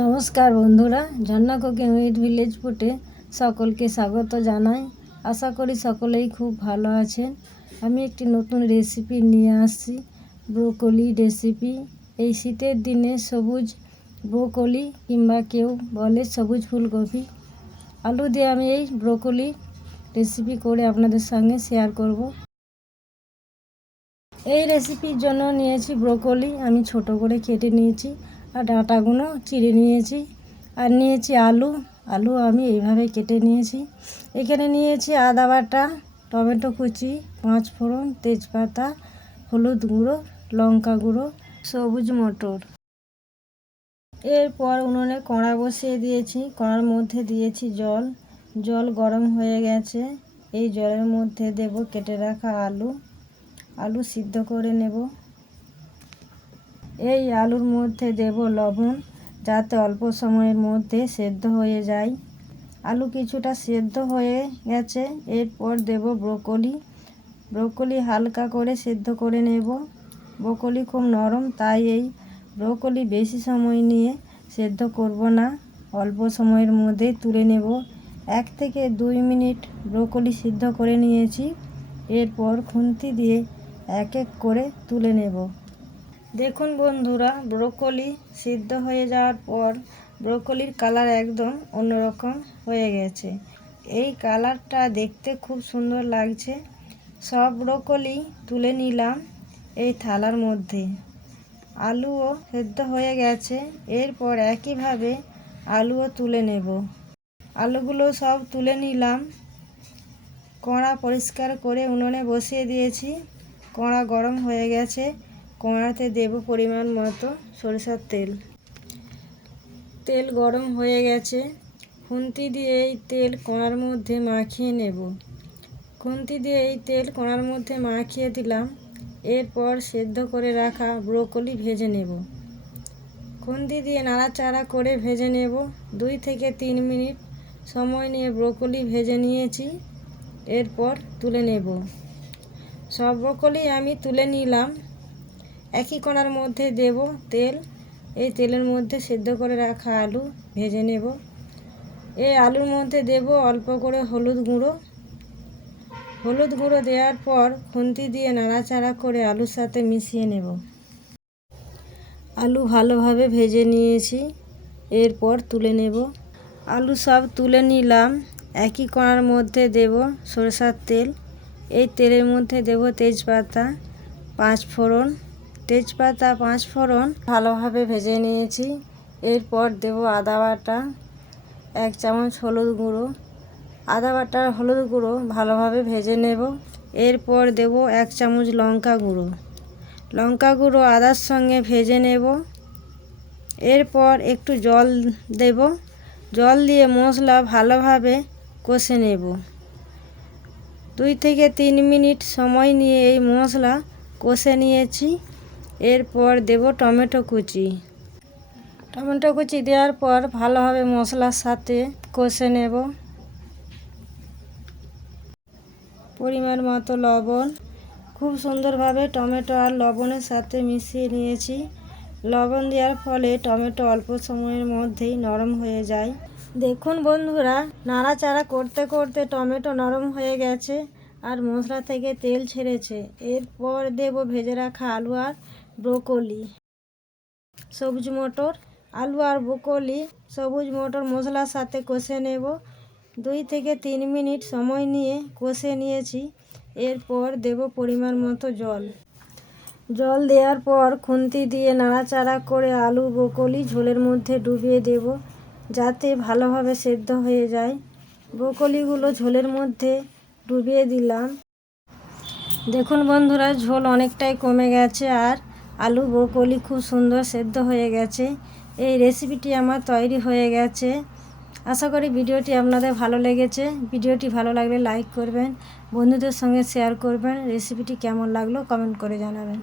নমস্কার বন্ধুরা, ঝর্ণা cooking with village ফুডে সকলকে স্বাগত জানাই। আশা করি সকলেই খুব ভালো আছেন। আমি একটি নতুন রেসিপি নিয়ে আসছি, ব্রোকলি রেসিপি। এই শীতের দিনে সবুজ ব্রোকলি কিংবা কেউ বলে সবুজ ফুলকপি, আলু দিয়ে আমি এই ব্রোকলি রেসিপি করে আপনাদের সঙ্গে শেয়ার করব। এই রেসিপির জন্য নিয়েছি ব্রোকলি, আমি ছোট করে কেটে নিয়েছি আর ডাঁটাগুলো চিড়ে নিয়েছি। আর নিয়েছি আলু আমি এইভাবে কেটে নিয়েছি। এখানে নিয়েছি আদা বাটা, টমেটো কুচি, 5 ফোড়ন, তেজপাতা, হলুদ গুঁড়ো, লঙ্কা গুঁড়ো, সবুজ মটর। এরপর উনুনে কড়া বসিয়ে দিয়েছি, কড়ার মধ্যে দিয়েছি জল গরম হয়ে গেছে। এই জলের মধ্যে দেব কেটে রাখা আলু সিদ্ধ করে নেব। এই আলুর মধ্যে দেব লবণ, যাতে অল্প সময়ের মধ্যে সেদ্ধ হয়ে যায়। আলু কিছুটা সেদ্ধ হয়ে গেছে। এরপর দেব ব্রোকলি হালকা করে সেদ্ধ করে নেব। ব্রোকলি খুব নরম, তাই এই ব্রোকলি বেশি সময় নিয়ে সেদ্ধ করব না, অল্প সময়ের মধ্যে তুলে নেব। 1 থেকে 2 মিনিট ব্রোকলি সিদ্ধ করে নিয়েছি। এরপর খুন্তি দিয়ে এক এক করে তুলে নেব। দেখুন বন্ধুরা, ব্রোকলি সিদ্ধ হয়ে যাওয়ার পর ব্রোকলির কালার একদম অন্যরকম হয়ে গেছে। এই কালারটা দেখতে খুব সুন্দর লাগছে। সব ব্রোকলি তুলে নিলাম এই থালার মধ্যে। আলুও সেদ্ধ হয়ে গেছে। এরপর একইভাবে আলুও তুলে নেব। আলুগুলো সব তুলে নিলাম। কড়া পরিষ্কার করে উনুনে বসিয়ে দিয়েছি। কড়া গরম হয়ে গেছে। কড়াতে দেব পরিমাণ মতো সরিষার তেল গরম হয়ে গেছে। খুন্তি দিয়ে এই তেল কড়ার মধ্যে মাখিয়ে নেব। খুন্তি দিয়ে এই তেল কড়ার মধ্যে মাখিয়ে দিলাম। এরপর সেদ্ধ করে রাখা ব্রোকলি ভেজে নেব। খুন্তি দিয়ে নাড়াচাড়া করে ভেজে নেব। 2 থেকে 3 মিনিট সময় নিয়ে ব্রোকলি ভেজে নিয়েছি। এরপর তুলে নেব। সব ব্রোকলি আমি তুলে নিলাম। একই কড়ার মধ্যে দেব তেল। এই তেলের মধ্যে সেদ্ধ করে রাখা আলু ভেজে নেব। এই আলুর মধ্যে দেব অল্প করে হলুদ গুঁড়ো দেওয়ার পর খুন্তি দিয়ে নাড়াচাড়া করে আলুর সাথে মিশিয়ে নেব। আলু ভালোভাবে ভেজে নিয়েছি। এরপর তুলে নেব। আলু সব তুলে নিলাম। একই কড়ার মধ্যে দেব সরষের তেল। এই তেলের মধ্যে দেব তেজপাতা, 5 ফোড়ন ভালোভাবে ভেজে নিয়েছি। এরপর দেব আদা বাটা, 1 চামচ হলুদ গুঁড়ো, আদা বাটা হলুদ গুঁড়ো ভালোভাবে ভেজে নেব। এরপর দেব 1 চামচ লঙ্কা গুঁড়ো আদার সঙ্গে ভেজে নেব। এরপর একটু জল দেব। জল দিয়ে মশলা ভালোভাবে কষে নেব। 2 থেকে 3 মিনিট সময় নিয়ে এই মশলা কষে নিয়েছি। এরপর দেব টমেটো কুচি দেওয়ার পর ভালোভাবে মশলার সাথে কষে নেব। পরিমাণ মতো লবণ, খুব সুন্দরভাবে টমেটো আর লবণের সাথে মিশিয়ে নিয়েছি। লবণ দেওয়ার ফলে টমেটো অল্প সময়ের মধ্যেই নরম হয়ে যায়। দেখুন বন্ধুরা, নাড়াচাড়া করতে করতে টমেটো নরম হয়ে গেছে আর মশলা থেকে তেল ছেড়েছে। এরপর দেব ভেজে রাখা আলু আর ব্রোকলি, সবুজ মটর। আলু আর ব্রোকলি, সবুজ মটর মশলার সাথে কষে নেব। 2 থেকে 3 মিনিট সময় নিয়ে কষে নিয়েছি। এরপর দেব পরিমাণ মতো জল দেওয়ার পর খুন্তি দিয়ে নাড়াচাড়া করে আলু ব্রোকলি ঝোলের মধ্যে ডুবিয়ে দেব, যাতে ভালোভাবে সেদ্ধ হয়ে যায়। ব্রোকলিগুলো ঝোলের মধ্যে ডুবিয়ে দিলাম। দেখুন বন্ধুরা, ঝোল অনেকটাই কমে গেছে আর আলু ব্রোকলি খুব সুন্দর সেদ্ধ হয়ে গেছে। এই রেসিপিটি আমার তৈরি হয়ে গেছে। আশা করি ভিডিওটি আপনাদের ভালো লেগেছে। ভিডিওটি ভালো লাগলে লাইক করবেন, বন্ধুদের সঙ্গে শেয়ার করবেন। রেসিপিটি কেমন লাগলো কমেন্ট করে জানাবেন।